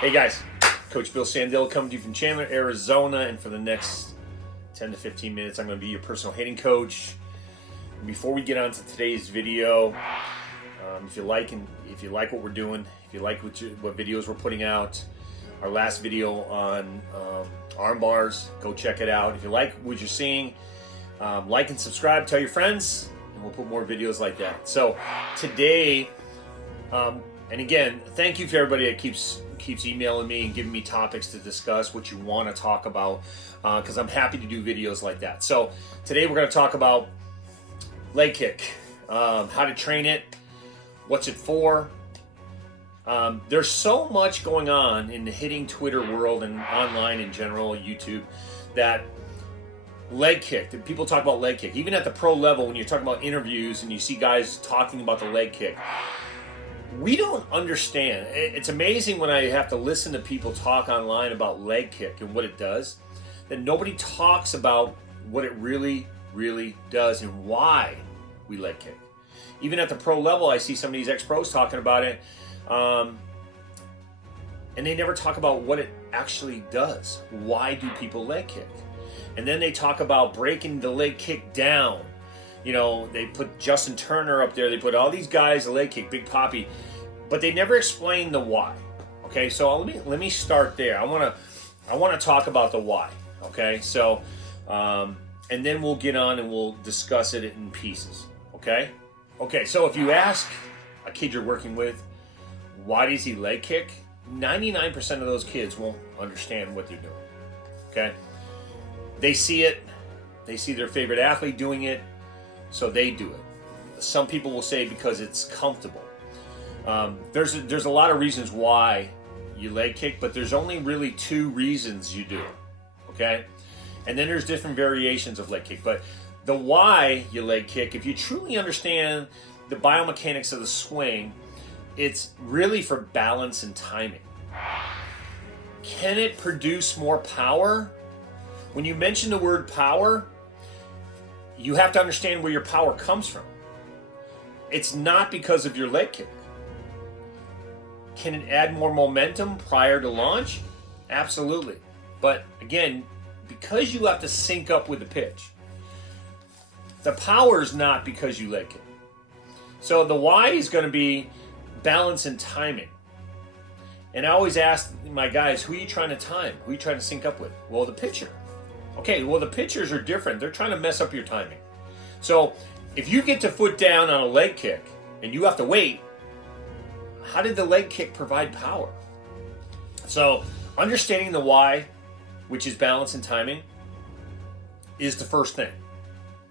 Hey guys, Coach Bill Sandillo coming to you from Chandler, Arizona, and for the next 10 to 15 minutes, I'm going to be your personal hitting coach. And before we get on to today's video, if you like what we're doing, if you like what videos we're putting out, our last video on arm bars, go check it out. If you like what you're seeing, like and subscribe, tell your friends, and we'll put more videos like that. So today, and again, thank you to everybody that keeps emailing me and giving me topics to discuss what you want to talk about, because I'm happy to do videos like that. So today we're going to talk about leg kick, how to train it, what's it for. There's so much going on in the hitting Twitter world and online in general, YouTube, that leg kick, people talk about leg kick. Even at the pro level, when you're talking about interviews and you see guys talking about the leg kick, we don't understand. It's amazing when I have to listen to people talk online about leg kick and what it does, that nobody talks about what it really, really does and why we leg kick. Even at the pro level, I see some of these ex-pros talking about it, and they never talk about what it actually does. Why do people leg kick? And then they talk about breaking the leg kick down. You know, they put Justin Turner up there. They put all these guys a leg kick, Big Papi, but they never explain the why. Okay, so let me start there. I want to talk about the why. Okay, so and then we'll get on and we'll discuss it in pieces. Okay, so if you ask a kid you're working with, why does he leg kick? 99% of those kids won't understand what they're doing. Okay, they see it, they see their favorite athlete doing it, so they do it. Some people will say because it's comfortable. There's a lot of reasons why you leg kick, but there's only really two reasons you do it. Okay, and then there's different variations of leg kick. But the why you leg kick, if you truly understand the biomechanics of the swing, it's really for balance and timing. Can it produce more power? When you mention the word power, you have to understand where your power comes from. It's not because of your leg kick. Can it add more momentum prior to launch? Absolutely. But again, because you have to sync up with the pitch, the power is not because you leg kick. So the why is going to be balance and timing. And I always ask my guys, who are you trying to time? Who are you trying to sync up with? Well, the pitcher. Okay, well, the pitchers are different. They're trying to mess up your timing. So if you get to foot down on a leg kick and you have to wait, how did the leg kick provide power? So understanding the why, which is balance and timing, is the first thing.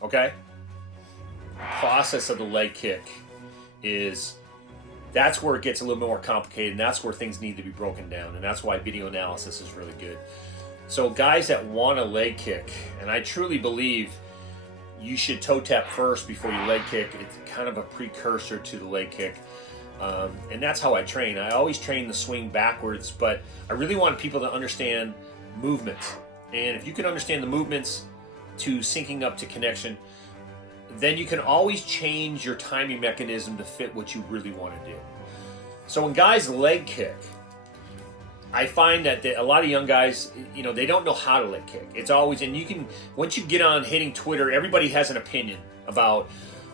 Okay? The process of the leg kick that's where it gets a little more complicated, and that's where things need to be broken down, and that's why video analysis is really good. So guys that want a leg kick, and I truly believe you should toe tap first before you leg kick. It's kind of a precursor to the leg kick. And that's how I train. I always train the swing backwards, but I really want people to understand movements. And if you can understand the movements to syncing up to connection, then you can always change your timing mechanism to fit what you really want to do. So when guys leg kick, I find that a lot of young guys, they don't know how to leg kick. It's always, and you can, once you get on hitting Twitter, everybody has an opinion about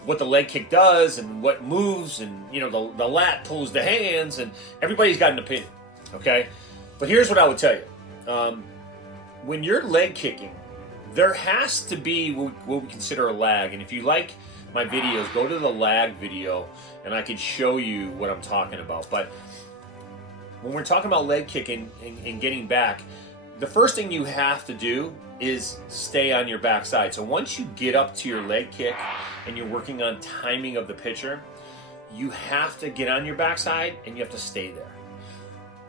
what the leg kick does and what moves, and the lat pulls the hands, and everybody's got an opinion. Okay, but here's what I would tell you: when you're leg kicking, there has to be what we consider a lag. And if you like my videos, go to the lag video, and I can show you what I'm talking about. But when we're talking about leg kicking and getting back, the first thing you have to do is stay on your backside. So once you get up to your leg kick and you're working on timing of the pitcher, you have to get on your backside and you have to stay there.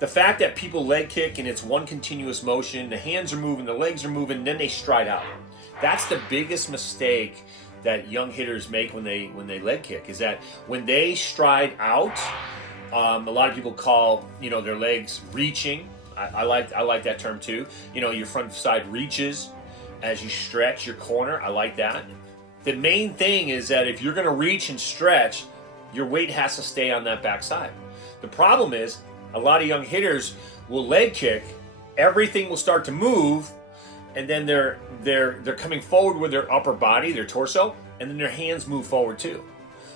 The fact that people leg kick and it's one continuous motion, the hands are moving, the legs are moving, then they stride out. That's the biggest mistake that young hitters make when they leg kick, is that when they stride out, a lot of people call their legs reaching. I like that term too. Your front side reaches as you stretch your corner. I like that. The main thing is that if you're going to reach and stretch, your weight has to stay on that backside. The problem is a lot of young hitters we'll leg kick, everything will start to move, and then they're coming forward with their upper body, their torso, and then their hands move forward too.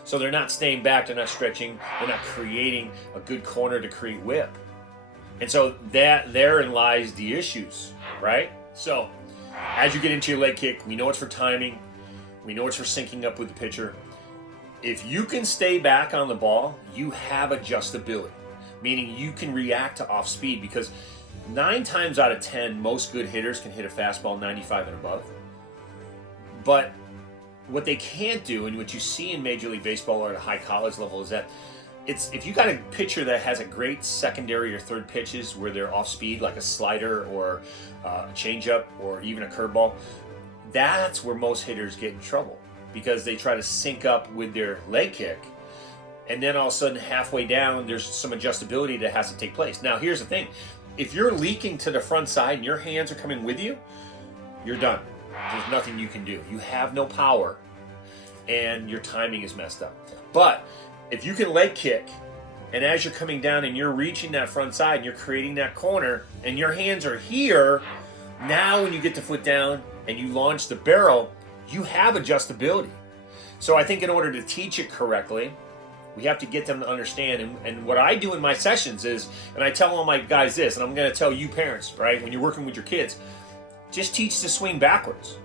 So they're not staying back, they're not stretching, they're not creating a good corner to create whip. And so therein lies the issues, right? So as you get into your leg kick, we know it's for timing, we know it's for syncing up with the pitcher. If you can stay back on the ball, you have adjustability, meaning you can react to off speed, because 9 times out of 10, most good hitters can hit a fastball 95 and above. But what they can't do, and what you see in Major League Baseball or at a high college level, is that if you got a pitcher that has a great secondary or third pitches where they're off speed, like a slider or a changeup or even a curveball, that's where most hitters get in trouble, because they try to sync up with their leg kick, and then all of a sudden halfway down there's some adjustability that has to take place. Now here's the thing, if you're leaking to the front side and your hands are coming with you, you're done. There's nothing you can do. You have no power, and your timing is messed up. But if you can leg kick, and as you're coming down and you're reaching that front side and you're creating that corner and your hands are here, now when you get the foot down and you launch the barrel, you have adjustability. So I think in order to teach it correctly, we have to get them to understand. And what I do in my sessions is, and I tell all my guys this, and I'm going to tell you parents, right, when you're working with your kids, just teach the swing backwards.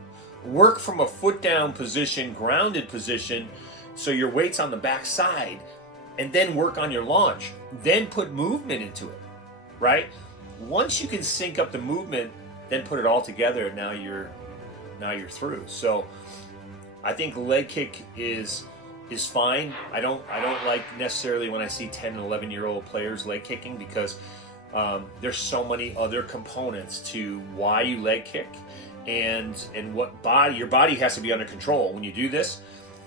Work from a foot down position, grounded position, so your weight's on the back side, and then work on your launch. Then put movement into it, right? Once you can sync up the movement, then put it all together, and now you're through. So I think leg kick is fine. I don't like necessarily when I see 10 and 11-year-old players leg kicking, because there's so many other components to why you leg kick, and what your body has to be under control when you do this.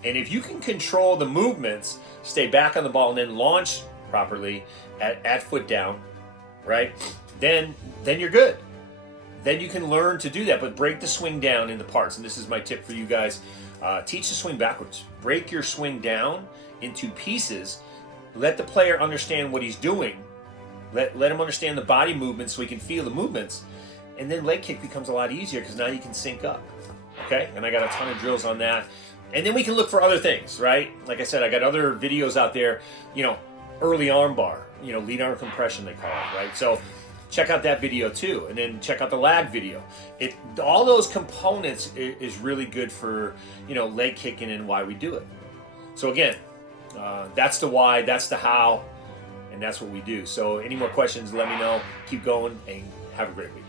And if you can control the movements, stay back on the ball, and then launch properly at foot down, right? Then you're good. Then you can learn to do that, but break the swing down into parts. And this is my tip for you guys. Teach the swing backwards. Break your swing down into pieces. Let the player understand what he's doing. Let him understand the body movements so he can feel the movements. And then leg kick becomes a lot easier, because now you can sync up. Okay? And I got a ton of drills on that. And then we can look for other things, right? Like I said, I got other videos out there, early arm bar, lead arm compression they call it, right? So check out that video too, and then check out the lag video. All those components is really good for, leg kicking and why we do it. So again, that's the why, that's the how, and that's what we do. So any more questions, let me know. Keep going, and have a great week.